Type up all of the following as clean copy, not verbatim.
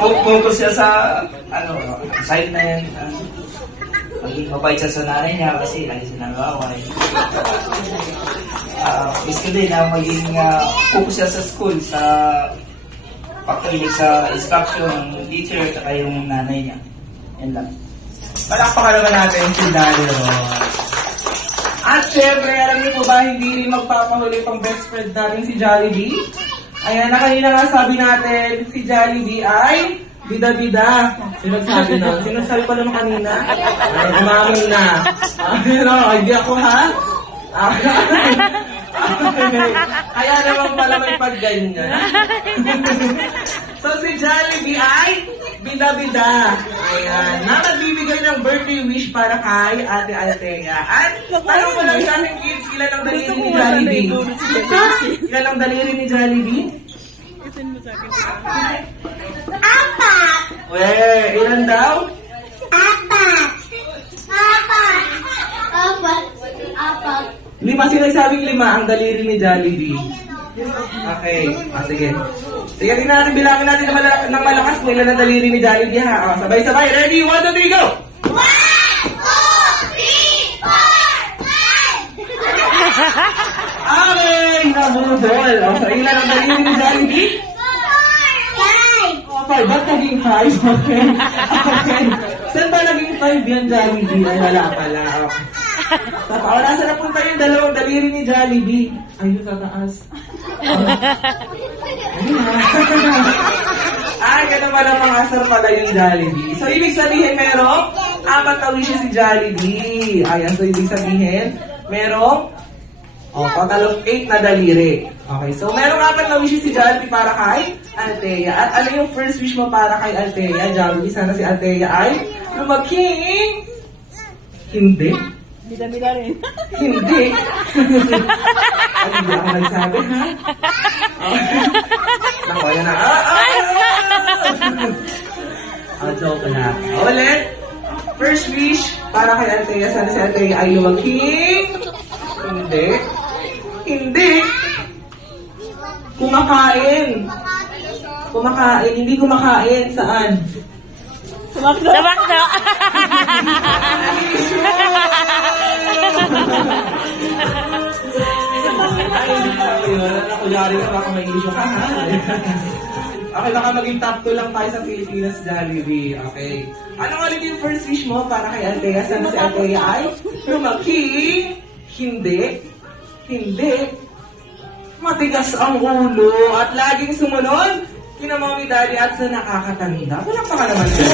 focus siya sa, side na yan. Maging mabait siya sa nanay niya kasi alisin ang away. Gusto din na maging focus siya sa school, sa pakinig sa instruction ng teacher at yung nanay niya. Yan lang. Palakpakan naman natin si Daryl. At syempre, alam niyo po ba, hindi rin magpapahuli pang best friend natin si Jollibee? Ayan na, kanina nga sabi natin, si Jollibee ay bida-bida. Sinagsabi na. Sinagsabi pa naman kanina. Ay, umamin na. Hindi ako ha? Kaya naman pala may pagganyan. So si Jollibee ay bida-bida. Ayan. Na nagbibigay ng birthday wish para kay Ate Althea. At tanong ko lang sa ating kids, ilan ang daliri ni Jollibee? Ilan ang daliri ni Jollibee? Apat! Ilan daw? Apat! Apat! Apat! Apat! Lima, sinasabing lima ang daliri ni Jollibee. Okay. Sige. Sige, tingnan natin, bilangin natin ng malakas kung ilan ang daliri ni Jollibee ha. Sabay-sabay. Ready? 1, 2, 3, go! 1, 2, 3, 4, 5! Okay! Nabudol. So, ilan ang daliri ni Jollibee? 5. Ba't naging 5? Okay. Okay. Saan ba naging 5 yan, Jollibee? Ay, wala pala. Okay. Tapos, nasa na punta yung dalawang daliri ni Jollibee? Ayun, sa taas. Ay, ganun pala mga asar pala yung Jollibee. So, ibig sabihin, merong 4 na wishes si Jollibee. Ayan, so ibig sabihin, merong total of 8 na daliri. Okay, so merong 4 na wishes si Jollibee para kay Althea. At ano yung first wish mo para kay Althea, Jollibee? Sana si Althea ay lumaking... Hindi. Bida-bida rin. Hindi. Ay, hindi ako nagsabi, ha? Naku, yan na. Joke na. Ulit. First wish para kay Althea. Sana si Althea ay lumaking... Hindi. Hindi. Kumakain. Kumakain. Hindi kumakain. Saan? Sumakto. Sumakto. Ay, hindi pa yun. Nakulyari ka baka may issue ka, ha? Okay, baka maging top 2 lang tayo sa Pilipinas, Jollibee. Okay. Ano nga ulit yung first wish mo para kay Althea? Sana si Althea ay lumaking... Hindi. Hindi. Matigas ang ulo at laging sumunod kina Mommy Daddy at sa nakakatanda. Walang pa ka naman yun.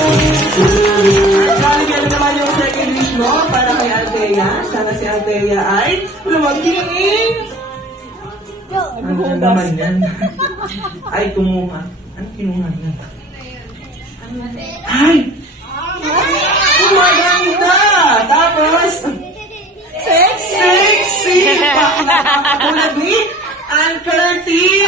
Jollibee, ano naman yung second wish mo para kay Althea? Sana si Althea ay lumaking... Ano naman yan? Ay, tumuha. Ano kinuha yan? Ay! Kumaganda! Tapos... Sexy! Nakakatulad ni Ann Curtis!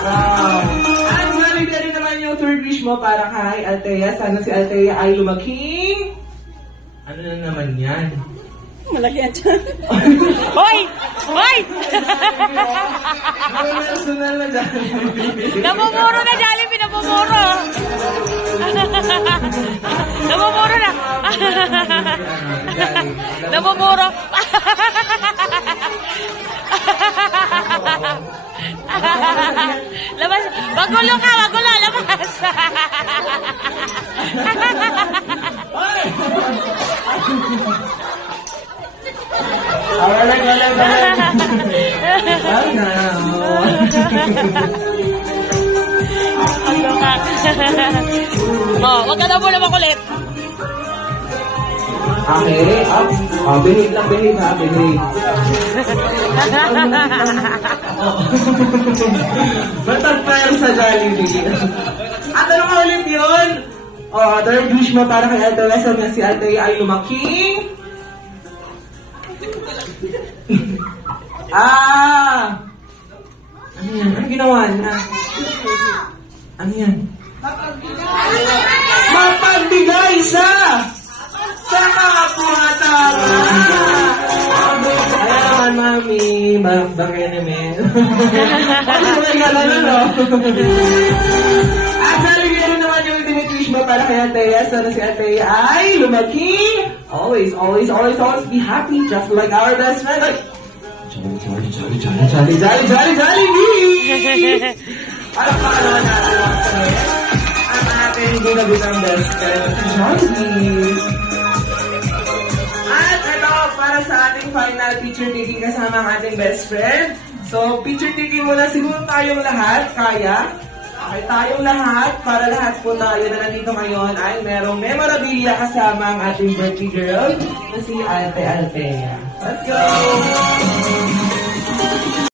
Wow! At Jollibee, rin naman yung third wish mo para kay Althea. Sana si Althea ay lumaking... Ano na naman yan? Malaki yan dyan. Hoy! Hoy! Personal na Jollibee. Namumuro na, Jollibee. Namumuro. Namumuro na. Namumuro. Labas. Magulo ka. Magulo. Labas. Wala. Wag ka na muna makulit. Okay, up. Behave lang, behave ha, behave. Ba't ang pero sa Jollibee? Ano nga ulit yun? Third wish mo para kay Althea. Sana si Althea ay lumaking... Ano yan? Ano ginawa niya? Ano yan? Mapagbigay sa kapwa tama! Ayan naman, Mami. Bang-Enemen. Ano ba yung alala, no? At Jollibee, ano naman yung ultimate wish mo para kay Atea? Sana si Atea ay lumaki. Always be happy, just like our best friend. Like, Jollibee! Alam pa ka naman natin ang ating ginagutang best friend, Jollibee. At ito, para sa ating final picture taking kasama ang ating best friend. So, picture taking muna siguro tayong lahat, kaya? Okay, tayong lahat, para lahat po tayo na nandito ngayon ay merong memorabilia kasama ang ating birthday girl na si Ate Althea. Let's go!